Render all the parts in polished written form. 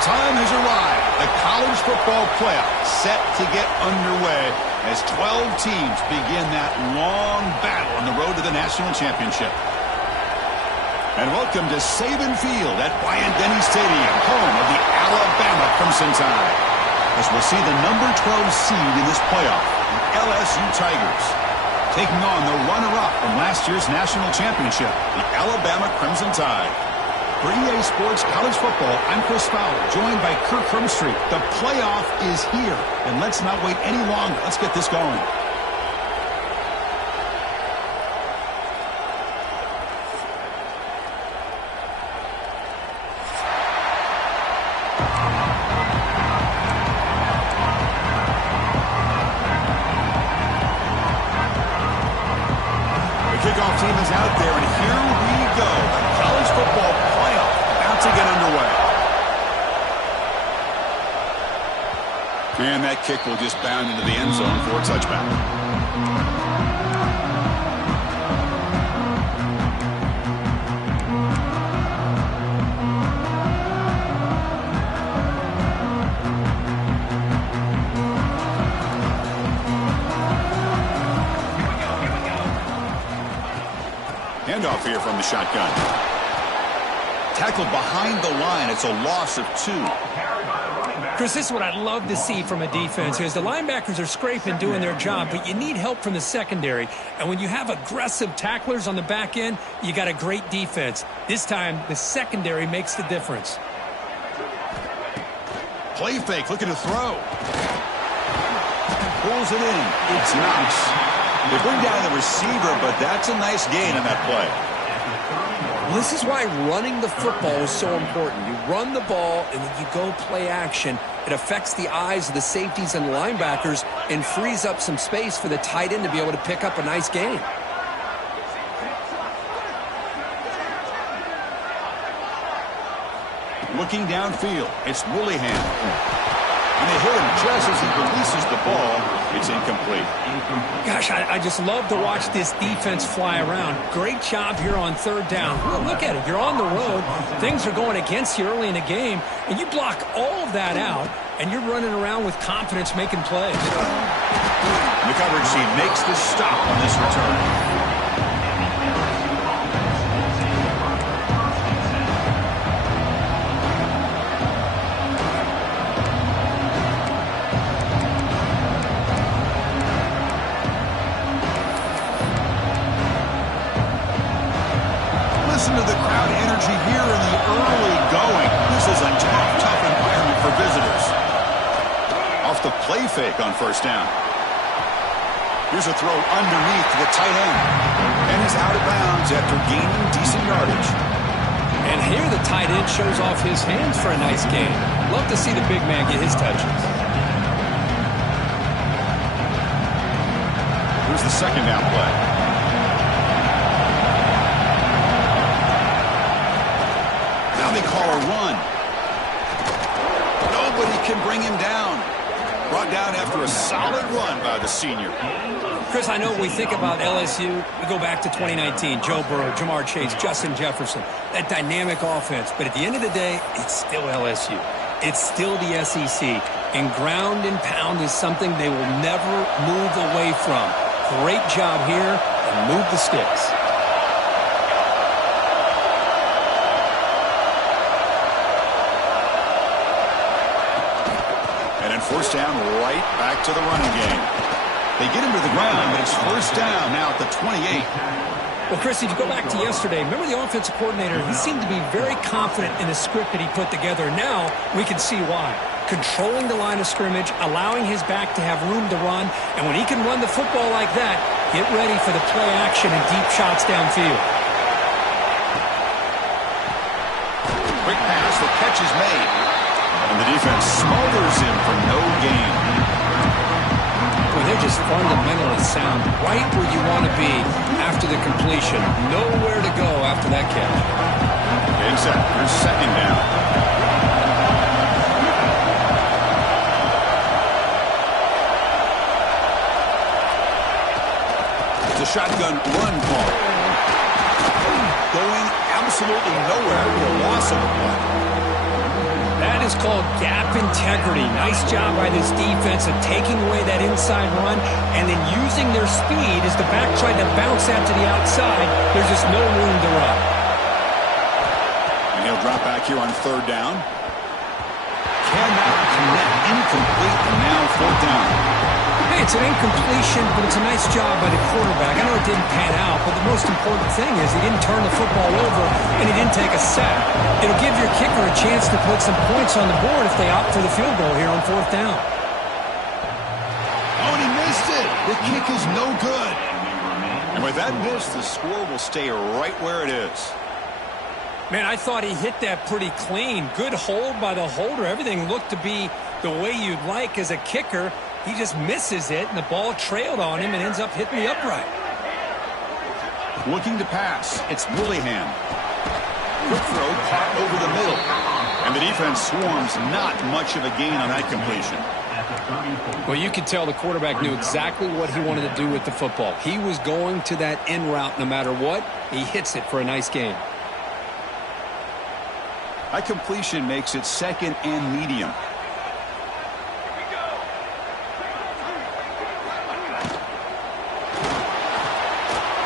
time has arrived. The college football playoff set to get underway as 12 teams begin that long battle on the road to the national championship. And welcome to Saban Field at Bryant-Denny Stadium, home of the Alabama Crimson Tide, as we'll see the number 12 seed in this playoff, the LSU Tigers, taking on the runner-up from last year's national championship, the Alabama Crimson Tide. For EA Sports College Football, I'm Chris Fowler, joined by Kirk Hermstreet. The playoff is here, and let's not wait any longer. Let's get this going. The kickoff team is out there, and here we go. The college football playoff about to get underway. And that kick will just bound into the end zone for a touchback. Handoff here from the shotgun. Tackled behind the line. It's a loss of 2. Chris, this is what I'd love to see from a defense here. As the linebackers are scraping, doing their job, but you need help from the secondary. And when you have aggressive tacklers on the back end, you got a great defense. This time, the secondary makes the difference. Play fake, looking to throw. Pulls it in. It's Knox. They bring down the receiver, but that's a nice gain on that play. This is why running the football is so important. You run the ball, and then you go play action. It affects the eyes of the safeties and linebackers and frees up some space for the tight end to be able to pick up a nice gain. Looking downfield, it's Willingham. And they hit him just as he releases the ball. It's incomplete. Gosh, I just love to watch this defense fly around. Great job here on third down. Well, look at it. You're on the road. Things are going against you early in the game, and you block all of that out, and you're running around with confidence making plays. The coverage team makes the stop on this return. Listen to the crowd energy here in the early going. This is a tough environment for visitors. Off the play fake on first down. Here's a throw underneath to the tight end. And he's out of bounds after gaining decent yardage. And here the tight end shows off his hands for a nice gain. Love to see the big man get his touches. Here's the second down play. They call a run. Nobody can bring him down. Brought down after a solid run by the senior. Chris, I know when we think about LSU, we go back to 2019. Joe Burrow, Jamar Chase, Justin Jefferson. That dynamic offense. But at the end of the day, it's still LSU. It's still the SEC. And ground and pound is something they will never move away from. Great job here, and move the sticks. First down, right back to the running game. They get him to the ground, but it's first down now at the 28. Well, Chris, if you go back to yesterday, remember the offensive coordinator, he seemed to be very confident in the script that he put together. Now we can see why. Controlling the line of scrimmage, allowing his back to have room to run, and when he can run the football like that, get ready for the play action and deep shots downfield. Quick pass, the catch is made. And the defense smothers him for no gain. Well, they're just fundamentally sound. Right where you want to be after the completion. Nowhere to go after that catch. Exactly. Here's second down. It's a shotgun run call. Going absolutely nowhere with a loss of a play. That That is called gap integrity. Nice job by this defense of taking away that inside run and then using their speed as the back tried to bounce that to the outside. There's just no room to run. And he'll drop back here on third down. Cannot connect. Incomplete, and now fourth down. Hey, it's an incompletion, but it's a nice job by the quarterback. I know it didn't pan out, but the most important thing is he didn't turn the football over and he didn't take a sack. It'll give your kicker a chance to put some points on the board if they opt for the field goal here on fourth down. Oh, and he missed it. The kick is no good. And with that miss, the score will stay right where it is. Man, I thought he hit that pretty clean. Good hold by the holder. Everything looked to be the way you'd like as a kicker. He just misses it, and the ball trailed on him and ends up hitting the upright. Looking to pass. It's Willingham. Quick throw caught over the middle. And the defense swarms. Not much of a gain on that completion. Well, you could tell the quarterback knew exactly what he wanted to do with the football. He was going to that in route no matter what. He hits it for a nice gain. That completion makes it second and medium.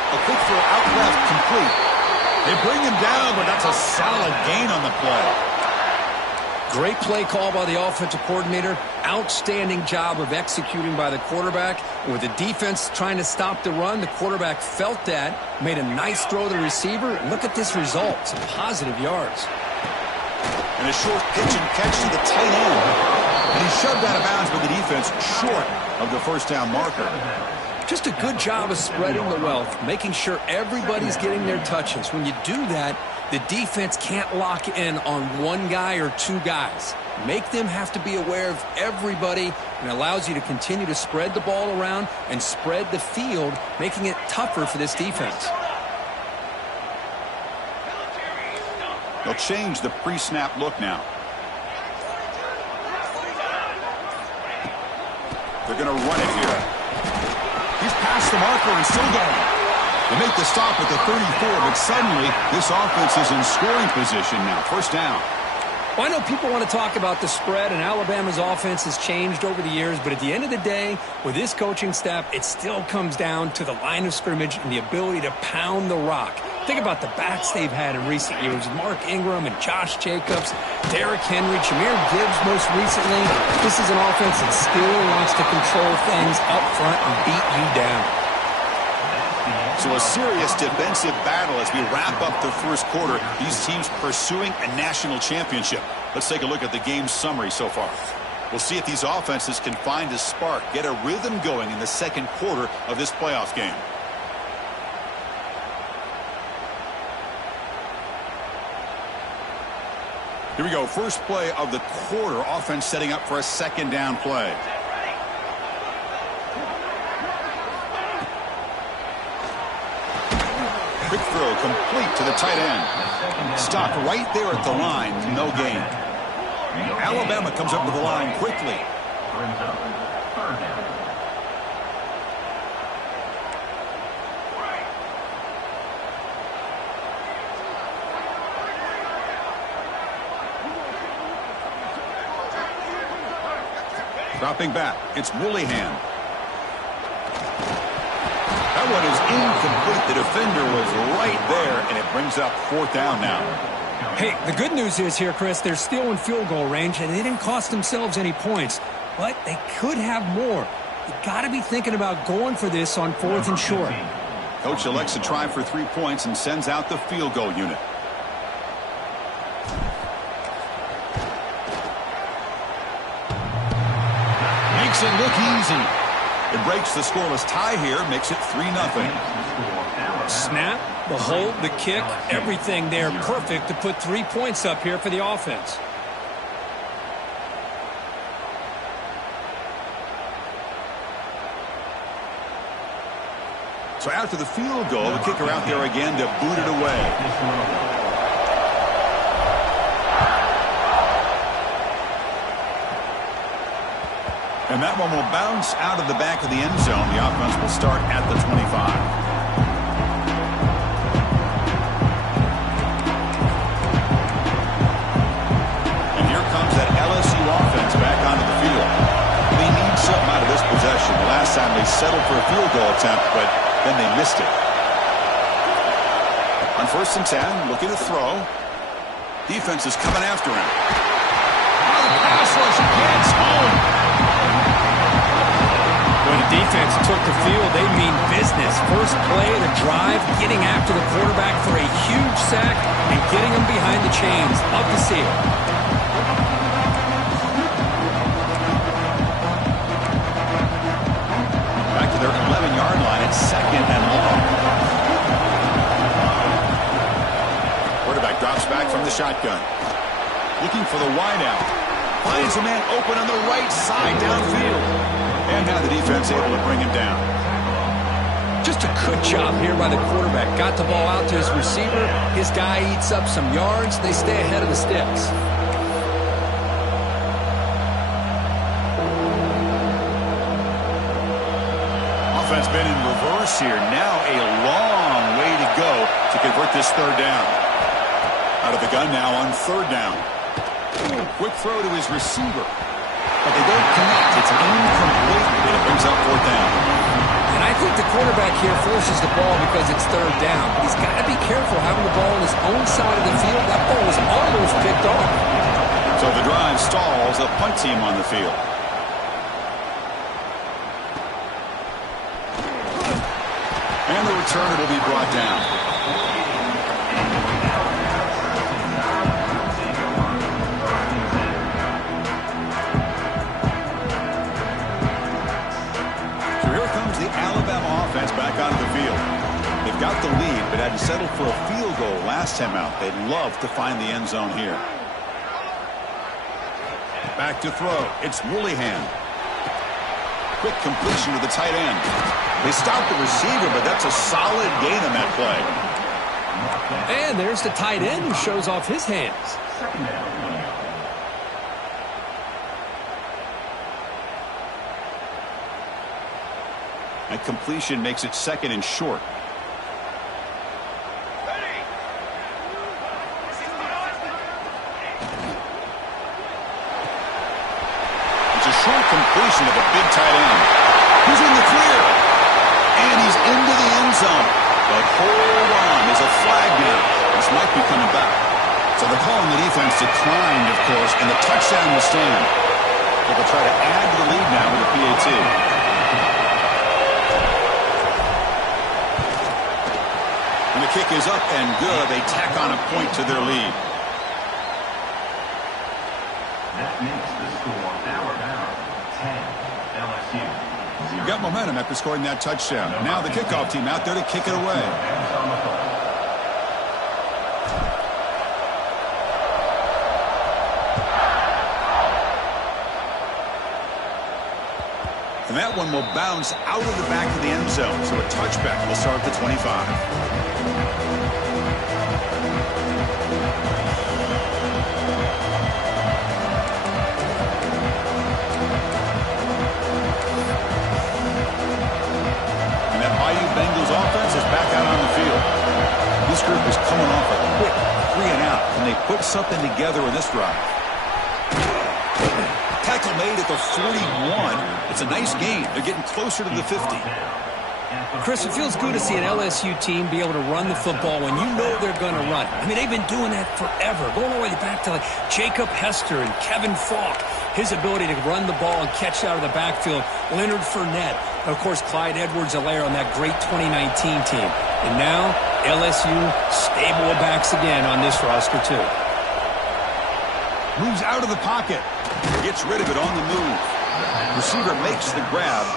A quick throw out left, complete. They bring him down, but that's a solid gain on the play. Great play call by the offensive coordinator. Outstanding job of executing by the quarterback. And with the defense trying to stop the run, the quarterback felt that, made a nice throw to the receiver. Look at this result. Some positive yards. And a short pitch and catch to the tight end. And he shoved out of bounds by the defense short of the first down marker. Just a good job of spreading the wealth, making sure everybody's getting their touches. When you do that, the defense can't lock in on one guy or two guys. Make them have to be aware of everybody, and allows you to continue to spread the ball around and spread the field, making it tougher for this defense. They'll change the pre-snap look now. They're going to run it here. He's past the marker and still going. They make the stop at the 34, but suddenly this offense is in scoring position now. First down. Well, I know people want to talk about the spread, and Alabama's offense has changed over the years, but at the end of the day, with this coaching staff, it still comes down to the line of scrimmage and the ability to pound the rock. Think about the backs they've had in recent years. Mark Ingram and Josh Jacobs, Derrick Henry, Jahmyr Gibbs most recently. This is an offense that still wants to control things up front and beat you down. So a serious defensive battle as we wrap up the first quarter. These teams pursuing a national championship. Let's take a look at the game summary so far. We'll see if these offenses can find a spark, get a rhythm going in the second quarter of this playoff game. Here we go. First play of the quarter. Offense setting up for a second down play. Quick throw complete to the tight end. Stopped right there at the line. No gain. Alabama comes up to the line quickly. Dropping back, it's Willingham. That one is incomplete. The defender was right there, and it brings up fourth down now. Hey, the good news is here, Chris, they're still in field goal range, and they didn't cost themselves any points, but they could have more. You got to be thinking about going for this on fourth and short. Coach elects to try for 3 points and sends out the field goal unit. Makes it look easy. It breaks the scoreless tie here, makes it 3-0. Snap, the hold, the kick, everything there perfect to put 3 points up here for the offense. So after the field goal, the kicker out there again to boot it away. And that one will bounce out of the back of the end zone. The offense will start at the 25. And here comes that sadly settled for a field goal attempt, but then they missed it. On 1st and 10, looking to throw. Defense is coming after him. Oh, the pass rush gets home. When the defense took the field, they mean business. First play of the drive, getting after the quarterback for a huge sack and getting him behind the chains. Love to see it. Back to their 11-yard line at 2nd and long. Quarterback drops back from the shotgun. Looking for the wideout. Finds a man open on the right side downfield. And now the defense able to bring him down. Just a good job here by the quarterback. Got the ball out to his receiver. His guy eats up some yards. They stay ahead of the sticks. Offense been in reverse here. Now a long way to go to convert this 3rd down. Out of the gun now on 3rd down. Quick throw to his receiver. But they don't connect. It's incomplete, and it brings up 4th down. And I think the quarterback here forces the ball because it's 3rd down. But he's got to be careful having the ball on his own side of the field. That ball was almost picked off. So the drive stalls, a punt team on the field. And the return will be brought down. Back onto the field. They've got the lead, but had to settle for a field goal last time out. They'd love to find the end zone here. Back to throw. It's Woolihan. Quick completion to the tight end. They stopped the receiver, but that's a solid gain on that play. And there's the tight end who shows off his hands. That completion makes it 2nd and short. It's a short completion of a big tight end. He's in the clear. And he's into the end zone. But hold on, there's a flag down. This might be coming back. So they're calling the defense declined, of course, and the touchdown will stand. They'll try to add to the lead now with a PAT. And the kick is up and good. They tack on a point to their lead. That makes the score Alabama 10, LSU 0. You got momentum after scoring that touchdown. Now the kickoff team out there to kick it away. And that one will bounce out of the back of the end zone. So a touchback will start at the 25. Bengals offense is back out on the field. This group is coming off a quick 3 and out, and they put something together in this drive. Tackle made at the 41. It's a nice gain. They're getting closer to the 50. Chris, it feels good to see an LSU team be able to run the football when you know they're going to run. I mean, they've been doing that forever, going all the way back to like Jacob Hester and Kevin Falk. His ability to run the ball and catch out of the backfield. Leonard Fournette. And of course, Clyde Edwards-Helaire on that great 2019 team. And now, LSU stable of backs again on this roster, too. Moves out of the pocket. Gets rid of it on the move. Receiver makes the grab.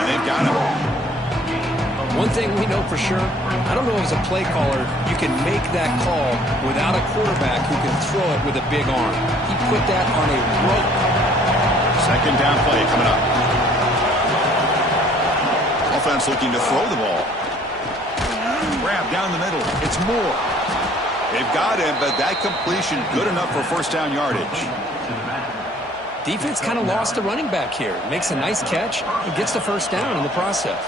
And they've got him. One thing we know for sure, I don't know as a play caller, you can make that call without a quarterback who can throw it with a big arm. He put that on a rope. Second down play coming up. Offense looking to throw the ball. Grab down the middle. It's Moore. They've got him, but that completion good enough for first down yardage. Defense kind of lost the running back here. Makes a nice catch and gets the first down in the process.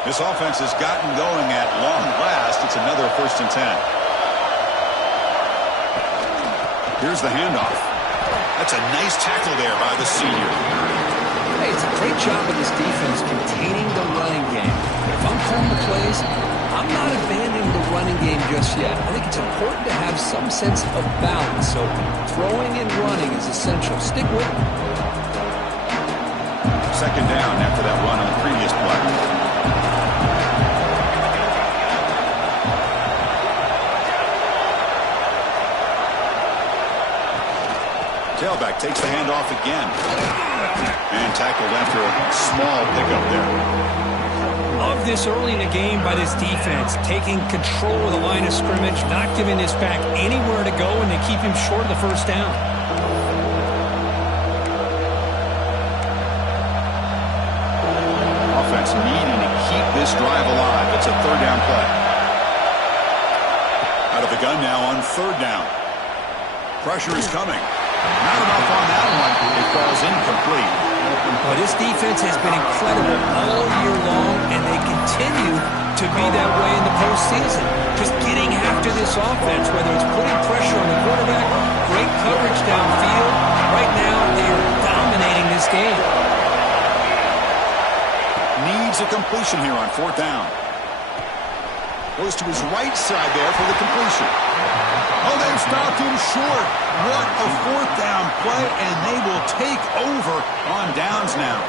This offense has gotten going at long last. It's another 1st and 10. Here's the handoff. That's a nice tackle there by the senior. Hey, it's a great job of this defense containing the running game. But if I'm calling the plays, I'm not abandoning the running game just yet. I think it's important to have some sense of balance. So throwing and running is essential. Stick with it. Second down after that run on the previous play. Tailback takes the handoff again. And tackled after a small pickup there. Love this early in the game by this defense, taking control of the line of scrimmage, not giving this back anywhere to go, and they keep him short of the first down. Offense needing to keep this drive alive. It's a third down play. Out of the gun now on third down. Pressure is coming. Not enough on that one. It falls incomplete. Well, this defense has been incredible all year long, and they continue to be that way in the postseason. Just getting after this offense, whether it's putting pressure on the quarterback, great coverage downfield. Right now, they are dominating this game. Needs a completion here on fourth down. Goes to his right side there for the completion. Oh, they've stopped him short. What a fourth down play, and they will take over on downs now.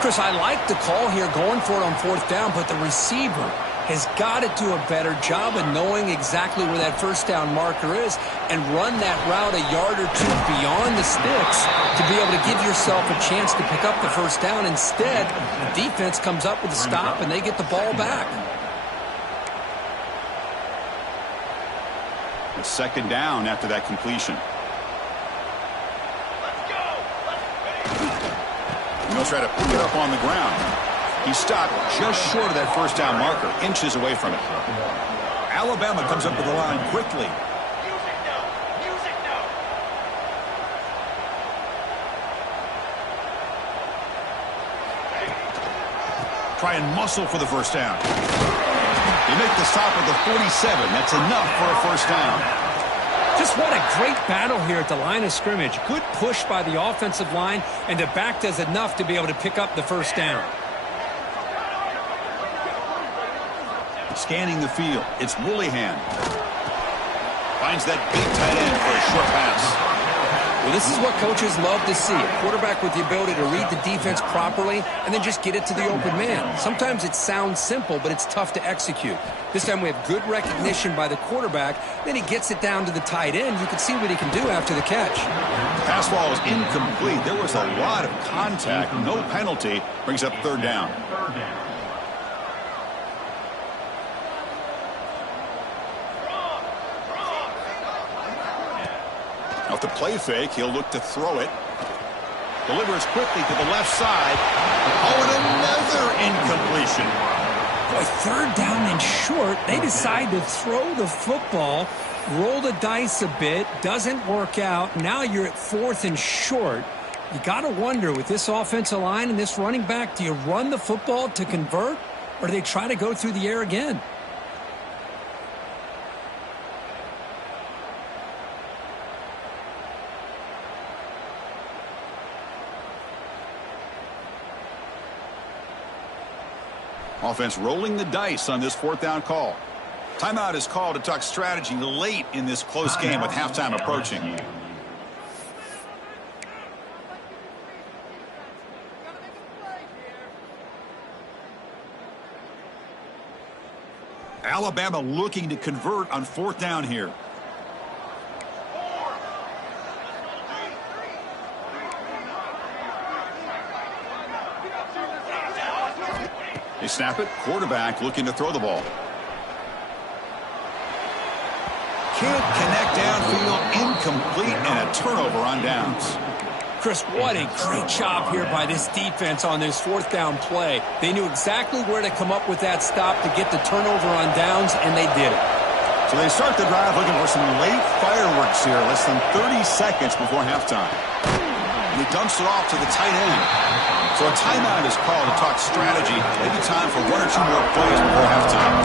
Chris, I like the call here going for it on fourth down, but the receiver has got to do a better job of knowing exactly where that first down marker is and run that route a yard or two beyond the sticks to be able to give yourself a chance to pick up the first down. Instead, the defense comes up with a stop, and they get the ball back. Second down after that completion. He'll try to pick it up on the ground. He stopped just short of that first down marker, inches away from it. Alabama comes up to the line quickly. Try and muscle for the first down. They make the stop at the 47. That's enough for a first down. Just what a great battle here at the line of scrimmage. Good push by the offensive line, and the back does enough to be able to pick up the first down. Scanning the field, it's Willihan. Finds that big tight end for a short pass. Well, this is what coaches love to see. A quarterback with the ability to read the defense properly and then just get it to the open man. Sometimes it sounds simple, but it's tough to execute. This time we have good recognition by the quarterback. Then he gets it down to the tight end. You can see what he can do after the catch. Pass ball is incomplete. There was a lot of contact. No penalty. Brings up third down. Off the play fake, he'll look to throw it. Delivers quickly to the left side. Oh, and another incompletion. Boy, third down and short. They decide to throw the football, roll the dice a bit, doesn't work out. Now you're at fourth and short. You got to wonder, with this offensive line and this running back, do you run the football to convert, or do they try to go through the air again? Offense rolling the dice on this fourth down call. Timeout is called to talk strategy late in this close game with halftime approaching. Alabama looking to convert on fourth down here. They snap it. Quarterback looking to throw the ball. Can't connect downfield. Incomplete and a turnover on downs. Chris, what a great job here by this defense on this fourth down play. They knew exactly where to come up with that stop to get the turnover on downs, and they did it. So they start the drive looking for some late fireworks here. Less than 30 seconds before halftime. And he dumps it off to the tight end. So a timeout is called to talk strategy. Maybe time for one or two more plays before halftime.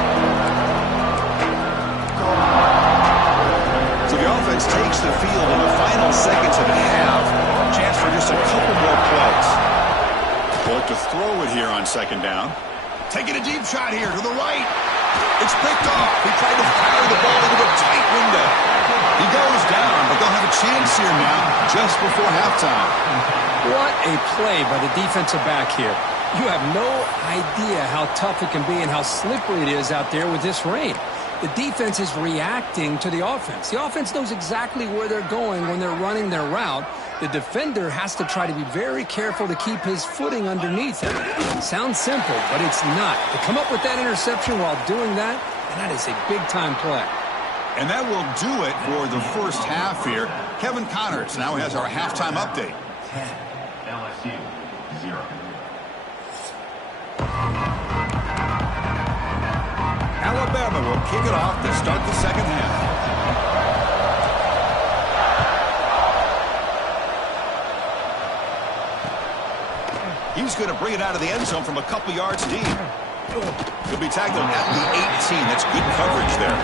So the offense offense takes the field in the final seconds of the half. Chance for just a couple more plays. They'll look to throw it here on second down. Taking a deep shot here to the right. It's picked off. He tried to fire the ball into a tight window. He goes down, but they'll have a chance here now just before halftime. What a play by the defensive back here. You have no idea how tough it can be and how slippery it is out there with this rain. The defense is reacting to the offense. The offense knows exactly where they're going when they're running their route. The defender has to try to be very careful to keep his footing underneath him. Sounds simple, but it's not. To come up with that interception while doing that, and that is a big-time play. And that will do it for the first half here. Kevin Connors now has our halftime update. 10, LSU, 0. Alabama will kick it off to start the second half. He's going to bring it out of the end zone from a couple yards deep. He'll be tackled at the 18. That's good coverage there.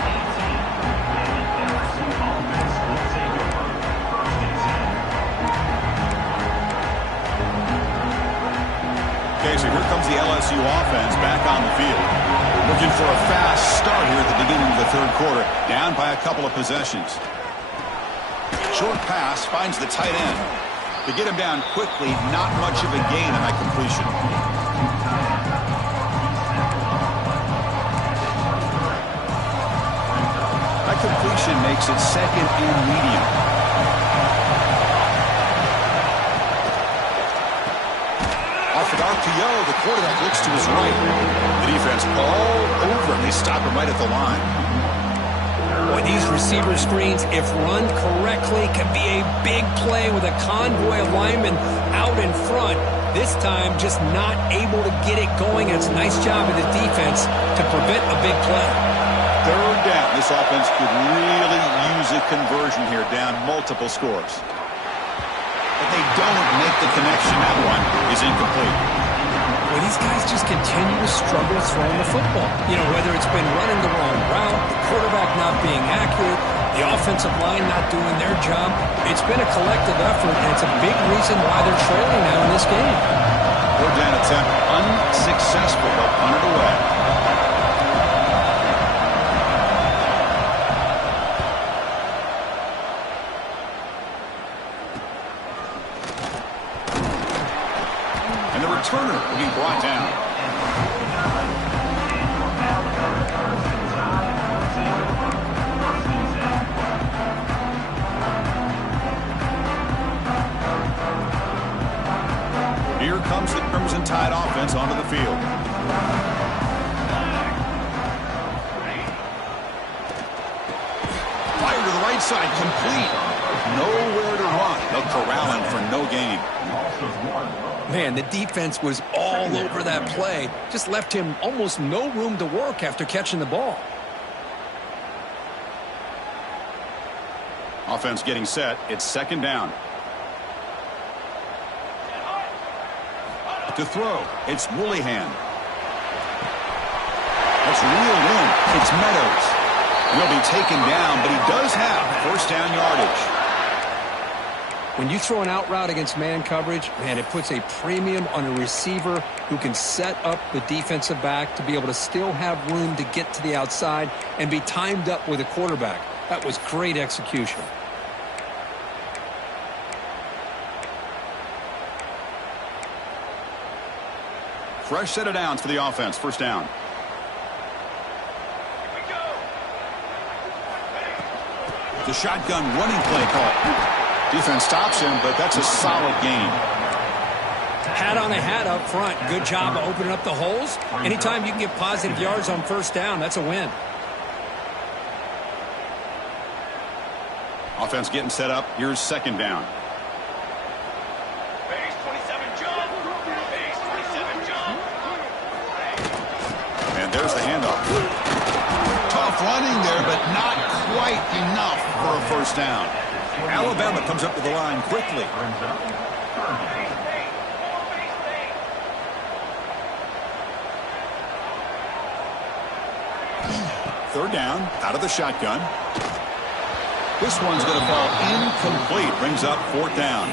Okay, so here comes the LSU offense back on the field. Looking for a fast start here at the beginning of the third quarter. Down by a couple of possessions. Short pass finds the tight end. To get him down quickly, not much of a gain on that completion. That completion makes it second and medium. Off an RPO, the quarterback looks to his right. The defense all over him. They stop him right at the line. Boy, these receiver screens, if run correctly, can be a big play with a convoy of linemen out in front. This time, just not able to get it going. It's a nice job of the defense to prevent a big play. Third down. This offense could really use a conversion here, down multiple scores. But they don't make the connection. That one is incomplete. Well, these guys just continue to struggle throwing the football. You know, whether it's been running the wrong route, the quarterback not being accurate, the offensive line not doing their job. It's been a collective effort, and it's a big reason why they're trailing now in this game. Third down attempt unsuccessful. They'll punt it away. Turner will be brought down. Here comes the Crimson Tide offense onto the field. Fire to the right side, complete. Nowhere to run. They'll corral him for no gain. Man, the defense was all over that play. Just left him almost no room to work after catching the ball. Offense getting set. It's second down. To throw, it's Woolihan. That's reeled in. It's Meadows. He'll be taken down, but he does have first down yardage. When you throw an out route against man coverage, man, it puts a premium on a receiver who can set up the defensive back to be able to still have room to get to the outside and be timed up with a quarterback. That was great execution. Fresh set of downs for the offense. First down. The shotgun running play call. Defense stops him, but that's a solid gain. Hat on a hat up front. Good job of opening up the holes. Anytime you can get positive yards on first down, that's a win. Offense getting set up. Here's second down. Base 27 jump. Base 27 jump. And there's the handoff. Tough running there, but not quite enough for a first down. Alabama comes up to the line quickly. Third down, out of the shotgun. This one's going to fall incomplete. Brings up 4th down.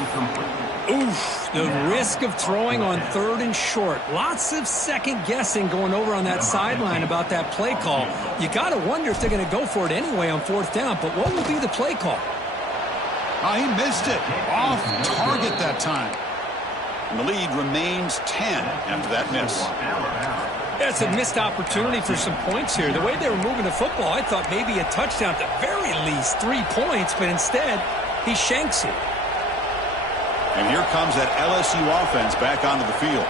Oof, the risk of throwing on 3rd and short. Lots of second guessing going over on that sideline about that play call. You got to wonder if they're going to go for it anyway on 4th down, but what will be the play call? Oh, he missed it. Off target that time. And the lead remains 10 after that miss. That's a missed opportunity for some points here. The way they were moving the football, I thought maybe a touchdown, at the very least 3 points, but instead he shanks it. And here comes that LSU offense back onto the field.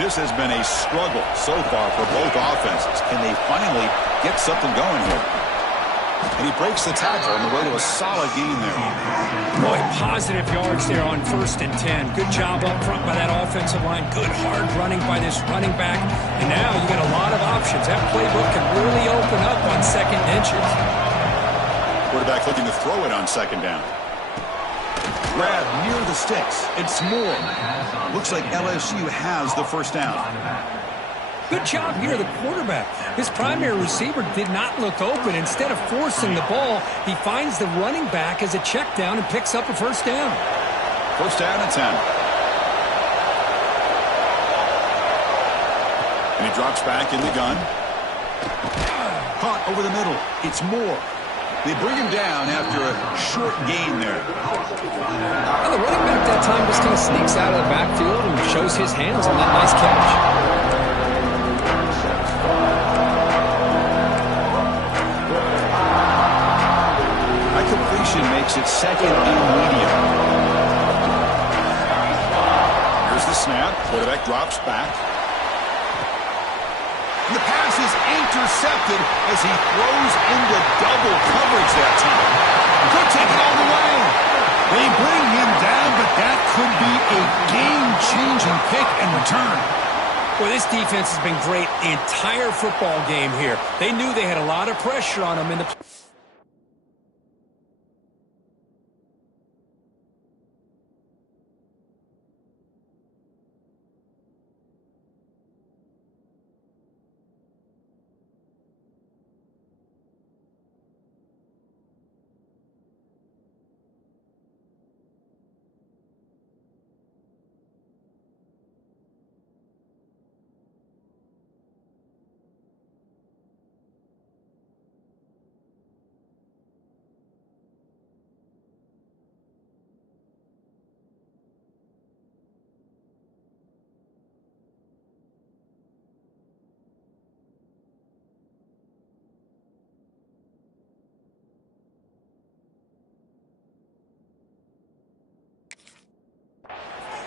This has been a struggle so far for both offenses. Can they finally get something going here? And he breaks the tackle on the way to a solid gain there. Boy, positive yards there on 1st and 10. Good job up front by that offensive line. Good hard running by this running back. And now you got a lot of options. That playbook can really open up on 2nd and inches. Quarterback looking to throw it on 2nd down. Grab near the sticks. It's Moore. Looks like LSU has the 1st down. Good job here, the quarterback. His primary receiver did not look open. Instead of forcing the ball, he finds the running back as a check down and picks up a 1st down. 1st down and 10. And he drops back in the gun. Caught over the middle. It's Moore. They bring him down after a short gain there. And the running back that time just kind of sneaks out of the backfield and shows his hands on that nice catch. That completion makes it 2nd and medium. Here's the snap. Quarterback drops back. And the pass is intercepted as he throws into double coverage that time. Could take it all the way. They bring him down, but that could be a game-changing pick and return. Well, this defense has been great the entire football game here. They knew they had a lot of pressure on them in the...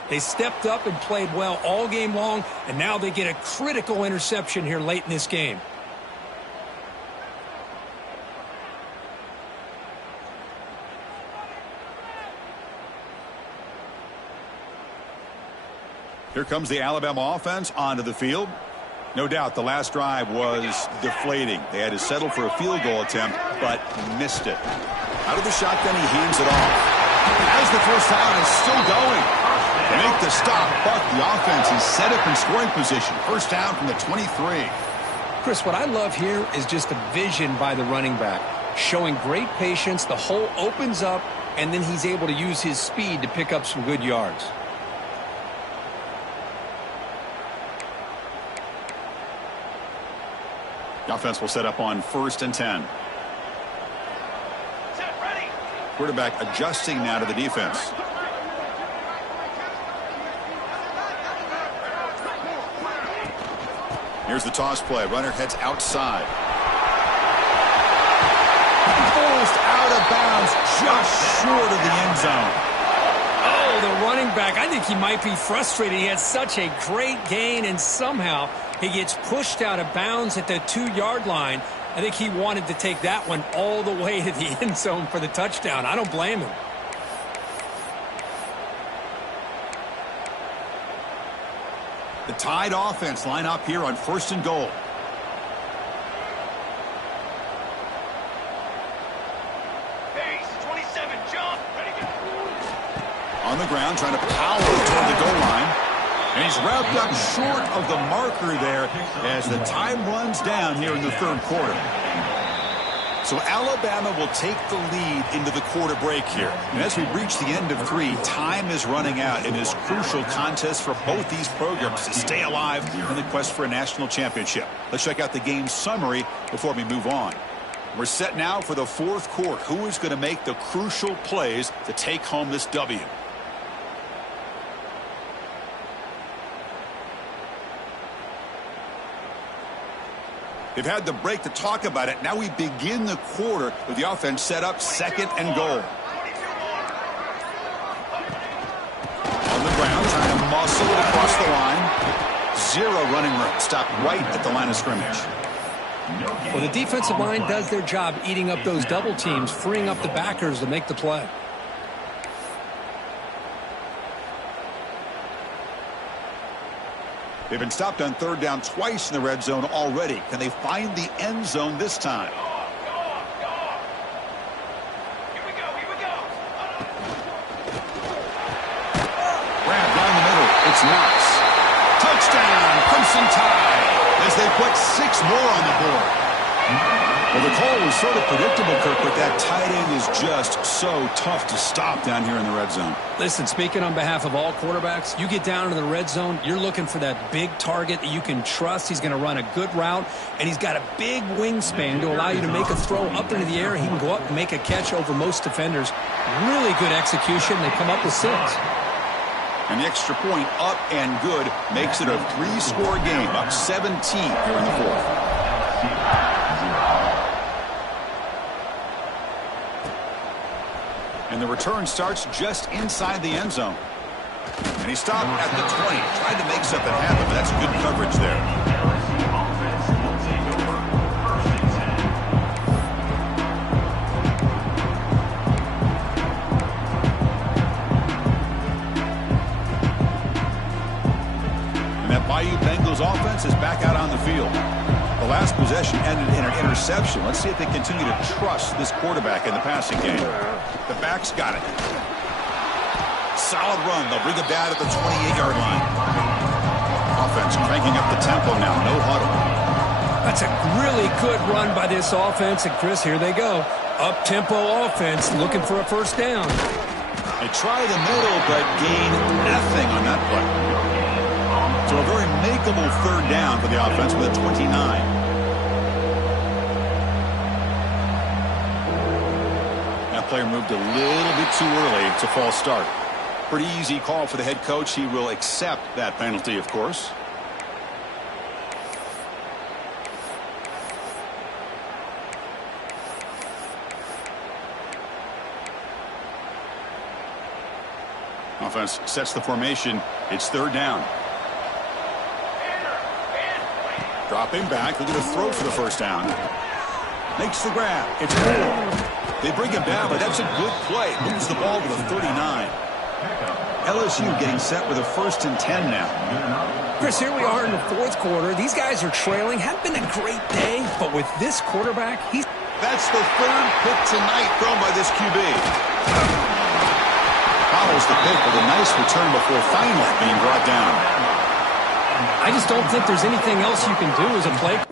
They stepped up and played well all game long, and now they get a critical interception here late in this game. Here comes the Alabama offense onto the field. No doubt the last drive was deflating. They had to settle for a field goal attempt, but missed it. Out of the shotgun, he hands it off. As the 1st down is still going. They make the stop, but the offense is set up in scoring position. 1st down from the 23. Chris, what I love here is just the vision by the running back. Showing great patience, the hole opens up, and then he's able to use his speed to pick up some good yards. The offense will set up on 1st and 10. Set, ready. Quarterback adjusting now to the defense. Here's the toss play. Runner heads outside. Forced out of bounds just short of the end zone. Oh, the running back, I think he might be frustrated. He had such a great gain, and somehow he gets pushed out of bounds at the 2-yard line. I think he wanted to take that one all the way to the end zone for the touchdown. I don't blame him. The Tide offense line up here on 1st and goal. Pace, 27, jump. Ready, go. On the ground, trying to power toward the goal line. And he's wrapped up short of the marker there as the time runs down here in the 3rd quarter. So Alabama will take the lead into the quarter break here. And as we reach the end of 3, time is running out in this crucial contest for both these programs to stay alive in the quest for a national championship. Let's check out the game summary before we move on. We're set now for the 4th quarter. Who is going to make the crucial plays to take home this W? They've had the break to talk about it. Now we begin the quarter with the offense set up 2nd and goal. On the ground, trying to muscle it across the line. 0 running room. Stopped right at the line of scrimmage. Well, the defensive line does their job eating up those double teams, freeing up the backers to make the play. They've been stopped on 3rd down twice in the red zone already. Can they find the end zone this time? Here we go. Grab down the middle. It's Knox. Touchdown, Crimson Tide, as they put 6 more on the board. Well, the call was sort of predictable, Kirk, but that tight end is just so tough to stop down here in the red zone. Listen, speaking on behalf of all quarterbacks, you get down to the red zone, you're looking for that big target that you can trust. He's going to run a good route, and he's got a big wingspan to allow you to make a throw up into the air. He can go up and make a catch over most defenders. Really good execution. They come up with 6. And the extra point up and good makes it a 3-score game, up 17 here in the 4th. And the return starts just inside the end zone. And he stopped at the 20. Tried to make something happen, but that's good coverage there. And that Bayou Bengals offense is back out on the field. The last possession ended in an interception. Let's see if they continue to trust this quarterback in the passing game. The back's got it. Solid run. They'll bring it down at the 28-yard line. Offense cranking up the tempo now. No huddle. That's a really good run by this offense. And, Chris, here they go. Up-tempo offense looking for a 1st down. They try the middle, but gain nothing on that play. So a very makeable 3rd down for the offense with a 29. Player moved a little bit too early. It's a false start. Pretty easy call for the head coach. He will accept that penalty, of course. Offense sets the formation. It's 3rd down. Dropping back. Looking to throw for the 1st down. Makes the grab. It's Moore. They bring him down, but that's a good play. Moves the ball to the 39. LSU getting set with a 1st and 10 now. Chris, here we are in the 4th quarter. These guys are trailing. Hadn't been a great day, but with this quarterback, he's... That's the 3rd pick tonight thrown by this QB. Follows the pick with a nice return before finally being brought down. I just don't think there's anything else you can do as a play.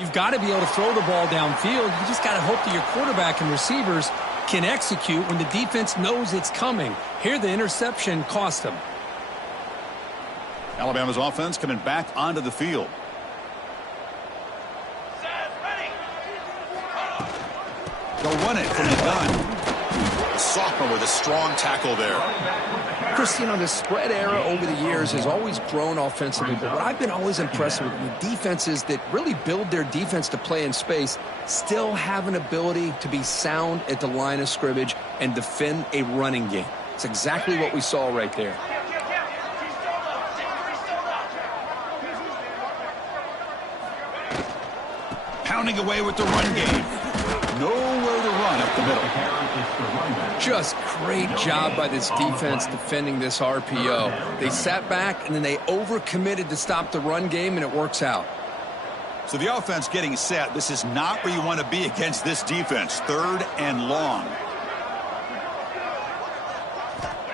You've got to be able to throw the ball downfield. You just got to hope that your quarterback and receivers can execute when the defense knows it's coming. Here, the interception cost them. Alabama's offense coming back onto the field. They'll run it from the gun. The sophomore with a strong tackle there. Chris, you know, the spread era over the years has always grown offensively, but what I've been always impressed with defenses that really build their defense to play in space still have an ability to be sound at the line of scrimmage and defend a running game. It's exactly what we saw right there. Pounding away with the run game. Nowhere to run up the middle. Just great job by this defense defending this RPO. They sat back, and then they overcommitted to stop the run game, and it works out. So the offense getting set. This is not where you want to be against this defense. 3rd and long.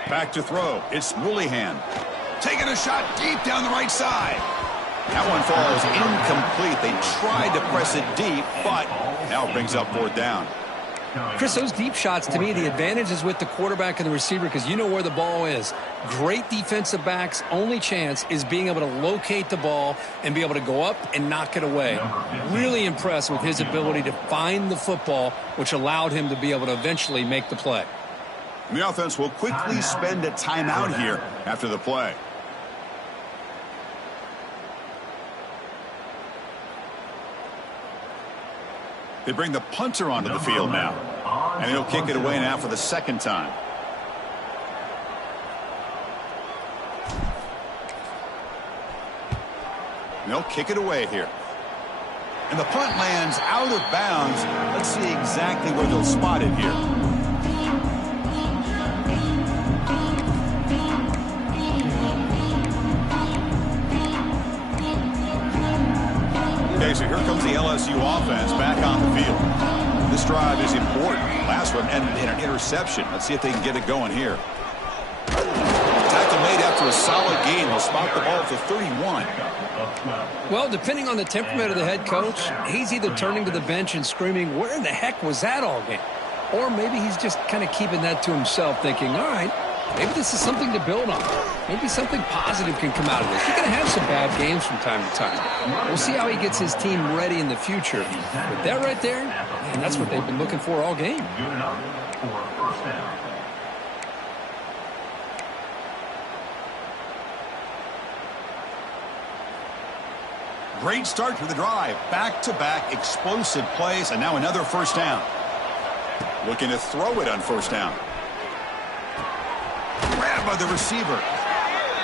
Back to throw. It's Mullihan. Taking a shot deep down the right side. That one falls incomplete. They tried to press it deep, but now it brings up 4th down. Chris, those deep shots, to me, the advantage is with the quarterback and the receiver because you know where the ball is. Great defensive backs' only chance is being able to locate the ball and be able to go up and knock it away. Really impressed with his ability to find the football, which allowed him to be able to eventually make the play. And the offense will quickly spend a timeout here after the play. They bring the punter onto the field now. And he'll kick it away now for the 2nd time. And they'll kick it away here. And the punt lands out of bounds. Let's see exactly where they'll spot it here. Okay, so here comes the LSU offense back on the field. This drive is important. Last one ended in an interception. Let's see if they can get it going here. Tackle made after a solid gain. They'll spot the ball for 31. Well, depending on the temperament of the head coach, he's either turning to the bench and screaming, where in the heck was that all game? Or maybe he's just kind of keeping that to himself, thinking, all right, maybe this is something to build on. Maybe something positive can come out of this. You're going to have some bad games from time to time. We'll see how he gets his team ready in the future. But that right there, man, that's what they've been looking for all game. Good enough for 1st down. Great start to the drive. Back-to-back explosive plays, and now another 1st down. Looking to throw it on 1st down. Grab by the receiver.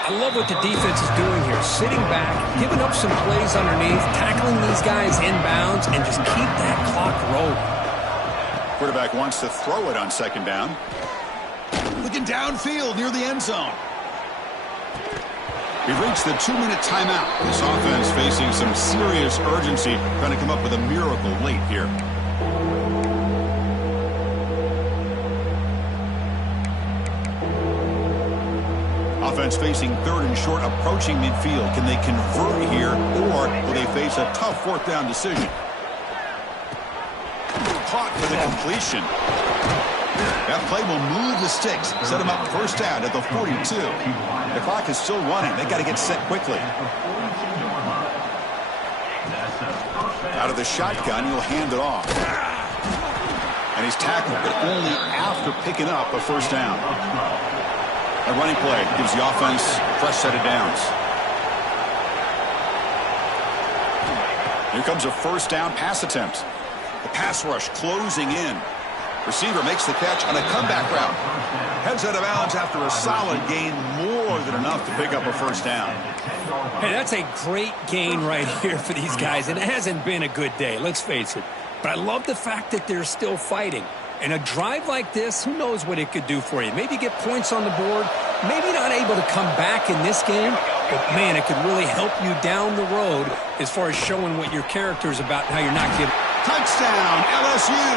I love what the defense is doing here. Sitting back, giving up some plays underneath, tackling these guys inbounds, and just keep that clock rolling. Quarterback wants to throw it on 2nd down. Looking downfield near the end zone. We've reached the 2-minute timeout. This offense facing some serious urgency, trying to come up with a miracle late here. Offense facing 3rd and short, approaching midfield. Can they convert here, or will they face a tough 4th down decision? Caught for the completion. That play will move the sticks, set them up 1st down at the 42. The clock is still running. They got to get set quickly. Out of the shotgun, he'll hand it off. And he's tackled, but only after picking up a 1st down. A running play gives the offense a fresh set of downs. Here comes a 1st down pass attempt. The pass rush closing in. Receiver makes the catch on a comeback route. Heads out of bounds after a solid gain, more than enough to pick up a 1st down. Hey, that's a great gain right here for these guys, and it hasn't been a good day, let's face it. But I love the fact that they're still fighting. And a drive like this, who knows what it could do for you. Maybe get points on the board, maybe not able to come back in this game, but, man, it could really help you down the road as far as showing what your character is about and how you're not giving. Touchdown, LSU,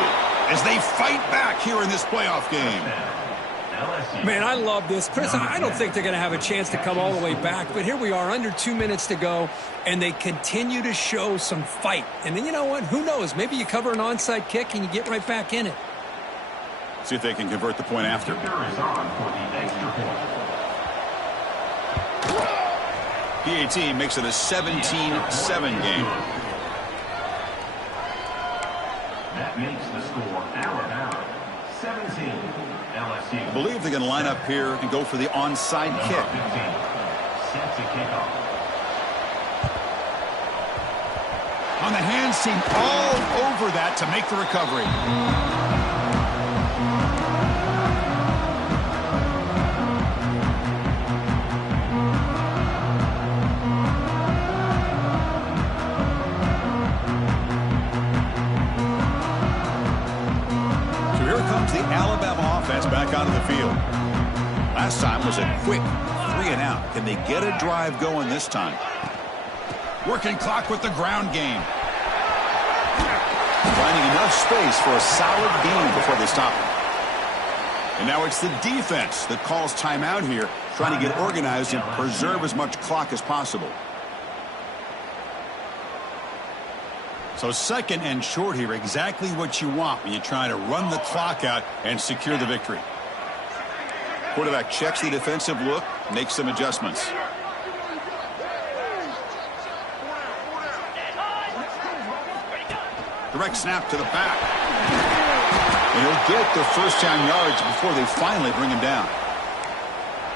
as they fight back here in this playoff game. Man, I love this. Chris, I don't think they're going to have a chance to come all the way back, but here we are, under 2 minutes to go, and they continue to show some fight. And then you know what? Who knows? Maybe you cover an onside kick and you get right back in it. See if they can convert the point after. PAT makes it a 17-7 game. That makes the score Alabama 17, LSU. I believe they're going to line up here and go for the onside kick. 15, set to kick off. On the hands team, all over that to make the recovery. quick 3 and out. Can they get a drive going this time? Working clock with the ground game. Finding enough space for a solid gain before they stop it. And now it's the defense that calls timeout here, trying to get organized and preserve as much clock as possible. So 2nd and short here, exactly what you want when you try to run the clock out and secure the victory. Quarterback checks the defensive look, makes some adjustments. Direct snap to the back. And he'll get the first down yards before they finally bring him down.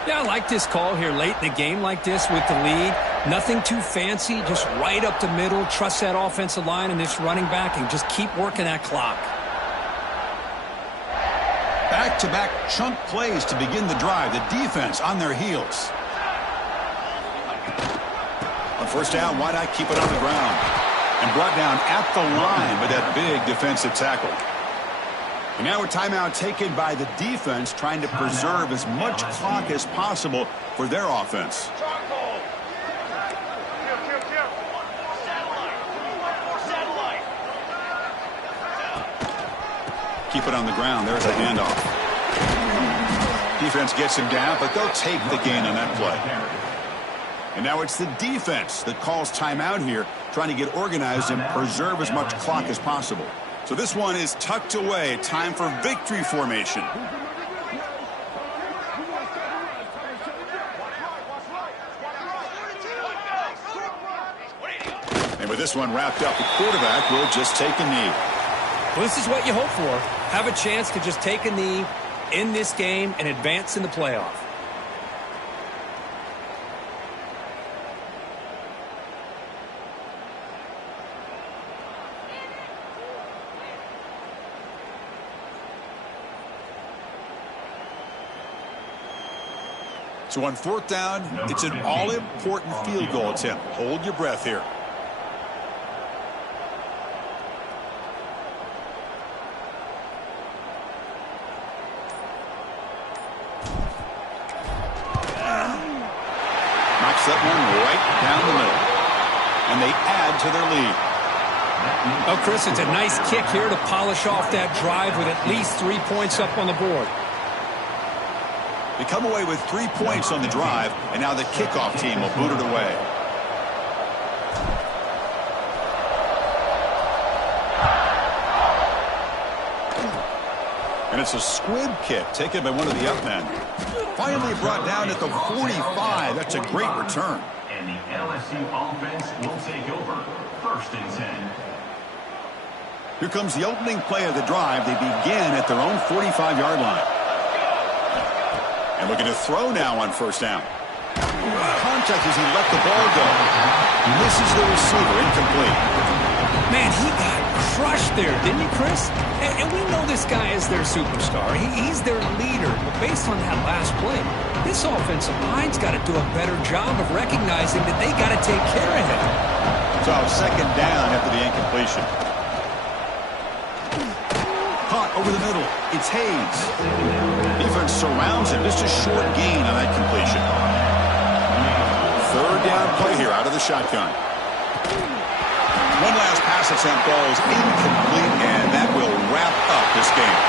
Yeah, I like this call here late in the game like this with the lead. Nothing too fancy, just right up the middle. Trust that offensive line and this running back and just keep working that clock. Back-to-back chunk plays to begin the drive. The defense on their heels. On first down, why not keep it on the ground? And brought down at the line with that big defensive tackle. And now a timeout taken by the defense, trying to preserve as much clock as possible for their offense. Keep it on the ground. There's a handoff. Defense gets him down, but they'll take the gain on that play. And now it's the defense that calls timeout here, trying to get organized and preserve as much clock as possible. So this one is tucked away. Time for victory formation. And with this one wrapped up, the quarterback will just take a knee. Well, this is what you hope for. Have a chance to just take a knee in this game and advance in the playoff. So on 4th down, it's an all-important field goal attempt. Hold your breath here. Knocks that one right down the middle. And they add to their lead. Oh, Chris, it's a nice kick here to polish off that drive with at least 3 points up on the board. They come away with 3 points on the drive, and now the kickoff team will boot it away. And it's a squib kick taken by one of the up men. Finally brought down at the 45. That's a great return. And the LSU offense will take over 1st and 10. Here comes the opening play of the drive. They begin at their own 45-yard line. And looking to throw now on 1st down. Contact as he let the ball go. Misses the receiver, incomplete. Man, he got crushed there, didn't he, Chris? And we know this guy is their superstar. He's their leader. But based on that last play, this offensive line's got to do a better job of recognizing that they got to take care of him. So 2nd down after the incompletion. Caught over the middle. It's Hayes. Defense surrounds him. Just a short gain on that completion. 3rd down play here out of the shotgun. One last pass attempt goes incomplete, and that will wrap up this game.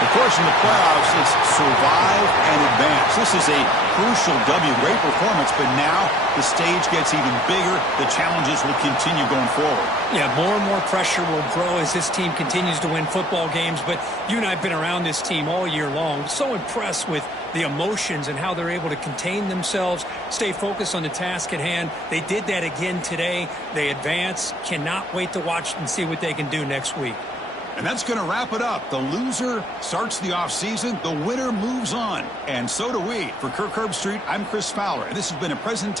Of course, in the playoffs, it's survive and advance. This is a crucial W. Great performance, but now the stage gets even bigger. The challenges will continue going forward. Yeah, more and more pressure will grow as this team continues to win football games. But you and I have been around this team all year long. So impressed with the emotions and how they're able to contain themselves, stay focused on the task at hand. They did that again today. They advance. Cannot wait to watch and see what they can do next week. And that's going to wrap it up. The loser starts the offseason. The winner moves on. And so do we. For Kirk Herbstreit, I'm Chris Fowler. And this has been a presentation.